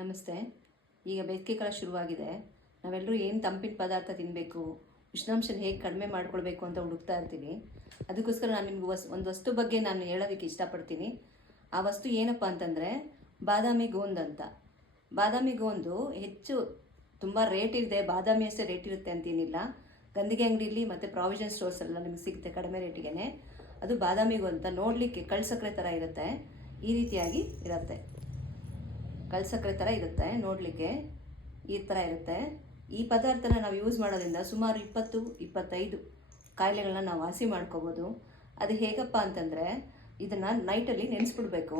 ನಮಸ್ತೆ. ಈಗ ಬೇಸಿಗೆ ಕಾಲ ಶುರುವಾಗಿದೆ. ನಾವೆಲ್ಲರೂ ಏನು ತಂಪಿನ ಪದಾರ್ಥ ತಿನ್ನಬೇಕು ಉಷ್ಣಾಂಶನ ಹೇಗೆ ಕಡಿಮೆ ಮಾಡ್ಕೊಳ್ಬೇಕು ಅಂತ ಹುಡುಕ್ತಾ ಇರ್ತೀವಿ. ಅದಕ್ಕೋಸ್ಕರ ನಾನು ನಿಮ್ಗೆ ವಸ್, ಒಂದು ವಸ್ತು ಬಗ್ಗೆ ನಾನು ಹೇಳೋದಕ್ಕೆ ಇಷ್ಟಪಡ್ತೀನಿ. ಆ ವಸ್ತು ಏನಪ್ಪ ಅಂತಂದರೆ, ಬಾದಾಮಿ ಗೋಂದ್ ಅಂತ. ಬಾದಾಮಿ ಗೋಂದು ಹೆಚ್ಚು ತುಂಬ ರೇಟ್ ಇದೆ ಬಾದಾಮಿ ಅಷ್ಟೇ ರೇಟ್ ಇರುತ್ತೆ ಅಂತೇನಿಲ್ಲ ಗಂದಿಗೆ ಅಂಗಡಿಲಿ ಮತ್ತು ಪ್ರಾವಿಷನ್ ಸ್ಟೋರ್ಸ್ ಎಲ್ಲ ನಿಮ್ಗೆ ಸಿಗುತ್ತೆ ಕಡಿಮೆ ರೇಟಿಗೆ ಅದು ಬಾದಾಮಿ ಅಂತ ನೋಡಲಿಕ್ಕೆ ಕಳ್ಸಕ್ರೆ ಥರ ಇರುತ್ತೆ. ಈ ರೀತಿಯಾಗಿ ಇರುತ್ತೆ. ಕಳ್ಸಕ್ರೆ ಥರ ಇರುತ್ತೆ, ನೋಡಲಿಕ್ಕೆ ಈ ಥರ ಇರುತ್ತೆ. ಈ ಪದಾರ್ಥನ ನಾವು ಯೂಸ್ ಮಾಡೋದ್ರಿಂದ ಸುಮಾರು ಇಪ್ಪತ್ತು, ಇಪ್ಪತ್ತೈದು ಕಾಯಿಲೆಗಳನ್ನ ನಾವು ವಾಸಿ ಮಾಡ್ಕೋಬೋದು. ಅದು ಹೇಗಪ್ಪ ಅಂತಂದರೆ, ಇದನ್ನು ನೈಟಲ್ಲಿ ನೆನೆಸ್ಬಿಡ್ಬೇಕು.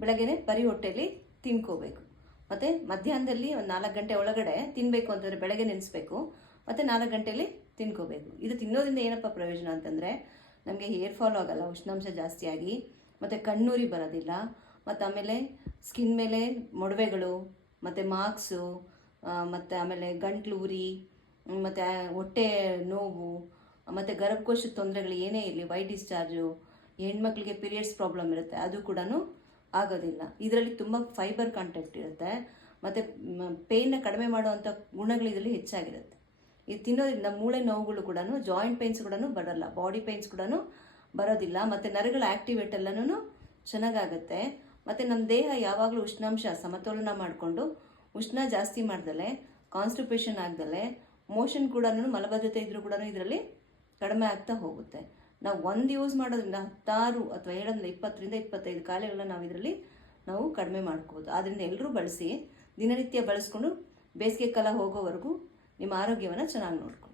ಬೆಳಗ್ಗೆ ಬರೀ ಹೊಟ್ಟೆಲಿ ತಿನ್ಕೋಬೇಕು. ಮತ್ತು ಮಧ್ಯಾಹ್ನದಲ್ಲಿ ಒಂದು ನಾಲ್ಕು ಗಂಟೆ ಒಳಗಡೆ ತಿನ್ನಬೇಕು ಅಂತಂದರೆ ಬೆಳಗ್ಗೆ ನೆನೆಸ್ಬೇಕು. ಮತ್ತು ನಾಲ್ಕು ಗಂಟೆಯಲ್ಲಿ ತಿನ್ಕೋಬೇಕು. ಇದು ತಿನ್ನೋದ್ರಿಂದ ಏನಪ್ಪ ಪ್ರಯೋಜನ ಅಂತಂದರೆ, ನಮಗೆ ಹೇರ್ ಫಾಲ್ ಆಗಲ್ಲ, ಉಷ್ಣಾಂಶ ಜಾಸ್ತಿಯಾಗಿ, ಮತ್ತು ಕಣ್ಣೂರಿ ಬರೋದಿಲ್ಲ. ಮತ್ತು ಆಮೇಲೆ ಸ್ಕಿನ್ ಮೇಲೆ ಮೊಡವೆಗಳು, ಮತ್ತು ಮಾರ್ಕ್ಸು ಮತ್ತು ಆಮೇಲೆ ಗಂಟ್ಲು ಉರಿ, ಮತ್ತು ಹೊಟ್ಟೆ ನೋವು, ಮತ್ತು ಗರ್ಭಕೋಶದ ತೊಂದರೆಗಳು ಏನೇ ಇರಲಿ ವೈ ಡಿಸ್ಚಾರ್ಜು ಹೆಣ್ಮಕ್ಳಿಗೆ ಪೀರಿಯಡ್ಸ್ ಪ್ರಾಬ್ಲಮ್ ಇರುತ್ತೆ, ಅದು ಕೂಡ ಆಗೋದಿಲ್ಲ. ಇದರಲ್ಲಿ ತುಂಬ ಫೈಬರ್ ಕಾಂಟೆಕ್ಟ್ ಇರುತ್ತೆ, ಮತ್ತು ಪೇಯ್ನ ಕಡಿಮೆ ಮಾಡುವಂಥ ಗುಣಗಳು ಇದರಲ್ಲಿ ಹೆಚ್ಚಾಗಿರುತ್ತೆ. ಇದು ತಿನ್ನೋದ್ರಿಂದ ಮೂಳೆ ನೋವುಗಳು ಕೂಡ ಜಾಯಿಂಟ್ ಪೇನ್ಸ್ ಕೂಡ ಬರೋಲ್ಲ ಬಾಡಿ ಪೇನ್ಸ್ ಕೂಡ ಬರೋದಿಲ್ಲ, ಮತ್ತು ನರಗಳ ಆ್ಯಕ್ಟಿವೇಟ್ ಎಲ್ಲನೂ ಚೆನ್ನಾಗಾಗುತ್ತೆ. ಮತ್ತು ನಮ್ಮ ದೇಹ ಯಾವಾಗಲೂ ಉಷ್ಣಾಂಶ ಸಮತೋಲನ ಮಾಡಿಕೊಂಡು ಉಷ್ಣ ಜಾಸ್ತಿ ಮಾಡ್ದಲೆ ಕಾನ್ಸ್ಟಿಪೇಷನ್ ಆಗ್ದಲೆ ಮೋಷನ್ ಕೂಡ ಮಲಬದ್ಧತೆ ಇದ್ರೂ ಕೂಡ ಇದರಲ್ಲಿ ಕಡಿಮೆ ಆಗ್ತಾ ಹೋಗುತ್ತೆ. ನಾವು ಒಂದು ಯೂಸ್ ಮಾಡೋದ್ರಿಂದ ಹತ್ತಾರು ಅಥವಾ ಏಳರಿಂದ ಇಪ್ಪತ್ತರಿಂದ ಇಪ್ಪತ್ತೈದು ಕಾಯಿಲೆಗಳನ್ನ ನಾವು ಇದರಲ್ಲಿ ನಾವು ಕಡಿಮೆ ಮಾಡ್ಕೋಬೋದು. ಆದ್ದರಿಂದ ಎಲ್ಲರೂ ಬಳಸಿ ದಿನನಿತ್ಯ ಬಳಸ್ಕೊಂಡು ಬೇಸಿಗೆ ಕಾಲ ಹೋಗೋವರೆಗೂ ನಿಮ್ಮ ಆರೋಗ್ಯವನ್ನು ಚೆನ್ನಾಗಿ ನೋಡ್ಕೊಳ್ಳಿ.